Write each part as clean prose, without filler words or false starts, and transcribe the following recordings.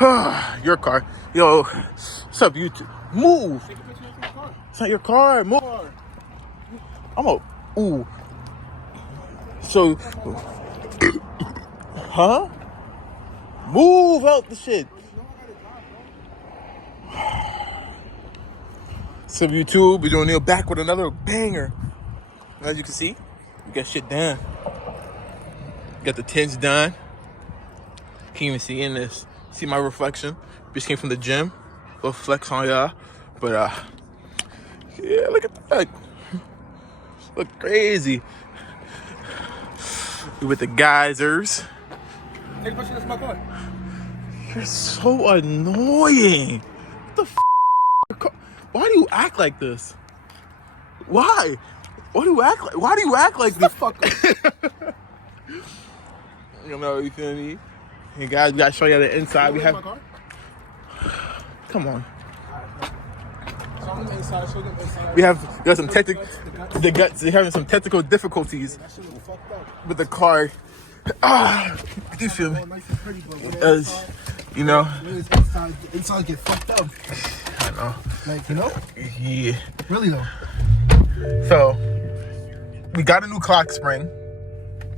Your car. Yo, what's up, YouTube? Move. Take a picture of your car. It's not your car. Move. I'm a. Ooh. So. Huh? Move out the shit. What's up, YouTube? We're doing Neil back with another banger. As you can see, we got shit done. Got the tints done. Can't even see in this. See my reflection? Just came from the gym. Little flex on y'all. But yeah, look at that. Look crazy. We with the geysers. Take a picture of my car. You're so annoying. What the f? Why do you act like this? Why? Why do you act like this? Fuck. You know, you feel me? Hey guys, we gotta show you the inside. We have. My car? Come on. Show them inside. Show them inside. We got some technical. The guts. They're having some technical difficulties That shit was fucked up. with the car. Do you feel me? Nice and pretty, but You know. inside get fucked up. I know. Like, you know? Yeah. Really though. So we got a new clock spring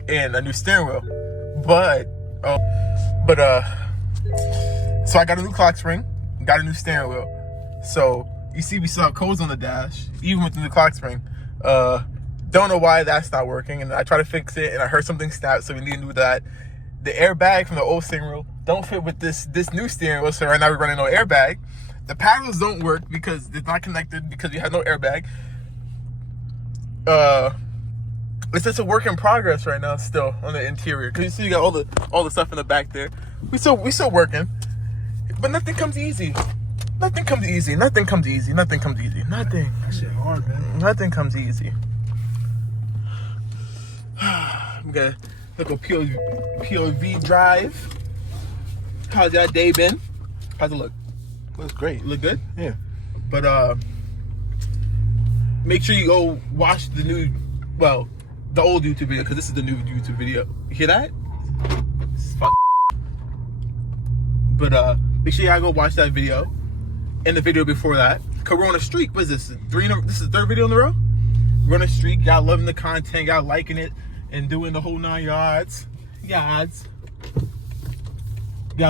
and a new steering wheel, so I got a new clock spring, got a new steering wheel. So you see, we still have codes on the dash, even with the new clock spring. Don't know why that's not working, and I try to fix it, and I heard something snap, so we need to do that. The airbag from the old steering wheel don't fit with this new steering wheel, so right now we're running no airbag. The paddles don't work because it's not connected because we have no airbag. It's just a work in progress right now still on the interior. Cause you see you got all the stuff in the back there. We still working. But nothing comes easy. Nothing comes easy. Nothing comes easy. Nothing comes easy. Nothing. That shit hard, man. Nothing comes easy. We got a little POV drive. How's that day been? How's it look? Looks great. Look good? Yeah. But make sure you go watch the old YouTube video, because this is the new YouTube video. You hear that? It's fuck. But make sure y'all go watch that video and the video before that. Cause we're on a streak. What is this? This is the third video in a row? We're on a streak. Y'all loving the content, y'all liking it, and doing the whole 9 yards. Y'all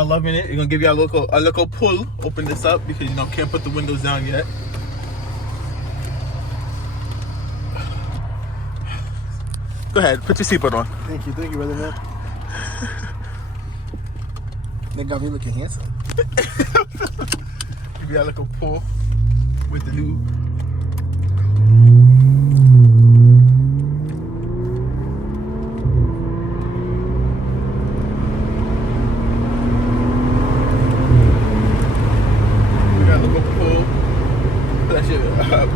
loving it. We're gonna give y'all a little pull. Open this up because can't put the windows down yet. Go ahead, put your seatbelt on. Thank you, brother man. They got me looking handsome. Give y'all a little pull with the new. We got a little pull. Put that shit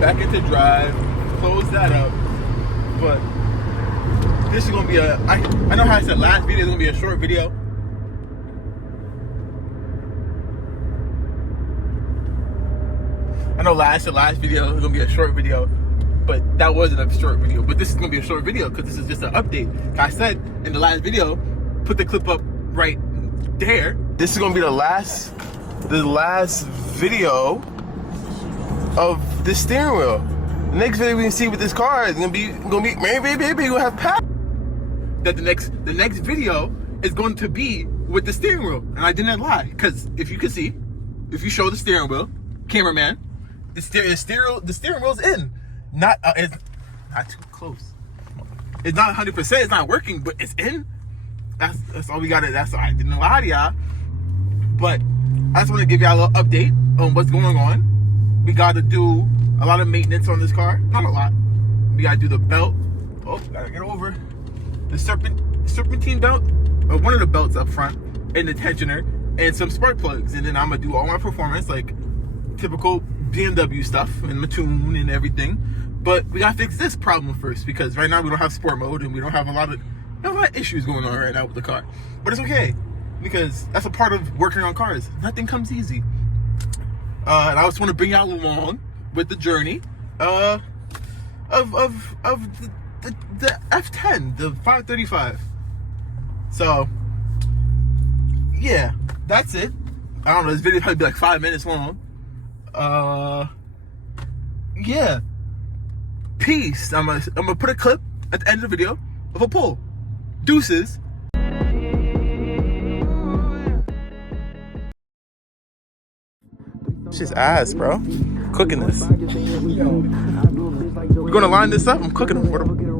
back into drive. Close that up. But this is gonna be I know how I said last video is gonna be a short video. I know last video is gonna be a short video, but that wasn't a short video. But this is gonna be a short video because this is just an update. I said in the last video, put the clip up right there. This is gonna be the last video of the steering wheel. The next video we can see with this car is gonna be maybe we'll have power. That the next video is going to be with the steering wheel, and I didn't lie, because if you can see, if you show the steering wheel, cameraman, the steering wheel's in, it's not too close. It's not 100%. It's not working, but it's in. That's all we got. That's all. I didn't lie to y'all, but I just want to give y'all a little update on what's going on. We got to do a lot of maintenance on this car. Not a lot. We got to do the belt. Oh, gotta get over. The serpentine belt, or one of the belts up front, and the tensioner, and some spark plugs. And then I'm gonna do all my performance, like typical BMW stuff, and my tune and everything. But we gotta fix this problem first, because right now we don't have sport mode, and we don't have a lot of issues going on right now with the car. But it's okay, because that's a part of working on cars. Nothing comes easy. And I just want to bring y'all along with the journey of the F10, the 535. So yeah, that's it. I don't know, this video probably be like 5 minutes long. Yeah. Peace. I'm gonna put a clip at the end of the video of a pull. Deuces. Shit's ass, bro. Cooking this. We're gonna line this up. I'm cooking them, bro.